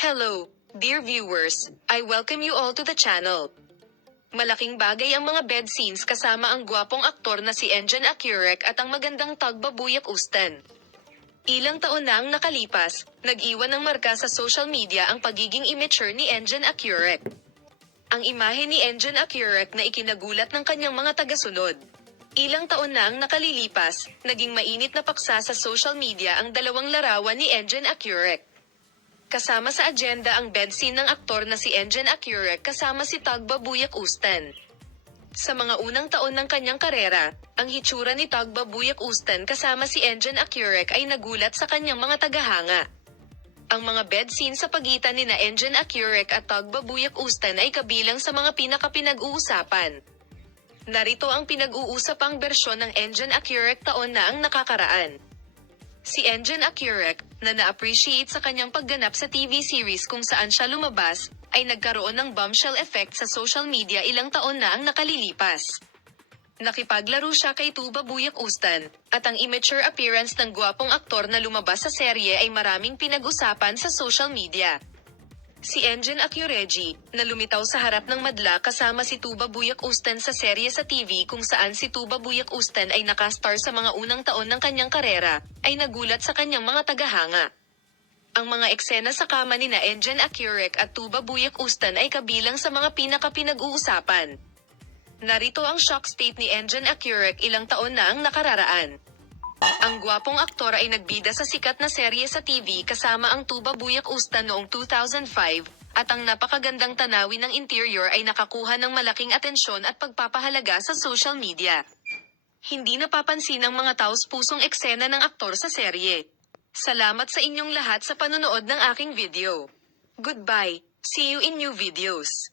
Hello, dear viewers. I welcome you all to the channel. Malaking bagay ang mga bed scenes kasama ang gwapong aktor na si Engin Akyurek at ang magandang Tagbabuyak Ustan. Ilang taon na ang nakalipas, nag-iwan ng marka sa social media ang pagiging immature ni Engin Akyurek. Ang imahe ni Engin Akyurek na ikinagulat ng kanyang mga tagasunod. Ilang taon na ang nakalilipas, naging mainit na paksa sa social media ang dalawang larawan ni Engin Akyurek. Kasama sa agenda ang bed scene ng aktor na si Engin Akyurek kasama si Tagbabuyak Ustan. Sa mga unang taon ng kanyang karera, ang hitsura ni Tagbabuyak Ustan kasama si Engin Akyurek ay nagulat sa kanyang mga tagahanga. Ang mga bed scene sa pagitan ni Engin Akyurek at Tagbabuyak Ustan ay kabilang sa mga pinaka-pinag-uusapan. Narito ang pinag-uusapang bersyon ng Engin Akyurek taon na ang nakakaraan. Si Engin Akyurek, na na-appreciate sa kanyang pagganap sa TV series kung saan siya lumabas, ay nagkaroon ng bombshell effect sa social media ilang taon na ang nakalilipas. Nakipaglaro siya kay Tagbabuyak Ustan, at ang immature appearance ng gwapong aktor na lumabas sa serye ay maraming pinag-usapan sa social media. Si Engin Akyurek, na lumitaw sa harap ng madla kasama si Tagbabuyak Ustan sa serye sa TV kung saan si Tagbabuyak Ustan ay nakastar sa mga unang taon ng kanyang karera, ay nagulat sa kanyang mga tagahanga. Ang mga eksena sa kama ni Engin Akyurek at Tagbabuyak Ustan ay kabilang sa mga pinaka-pinag-uusapan. Narito ang shock state ni Engin Akyurek ilang taon na ang nakararaan. Ang gwapong aktor ay nagbida sa sikat na serye sa TV kasama ang Tagbabuyak Ustan noong 2005, at ang napakagandang tanawin ng interior ay nakakuha ng malaking atensyon at pagpapahalaga sa social media. Hindi napapansin ng mga taos-pusong eksena ng aktor sa serye. Salamat sa inyong lahat sa panonood ng aking video. Goodbye, see you in new videos.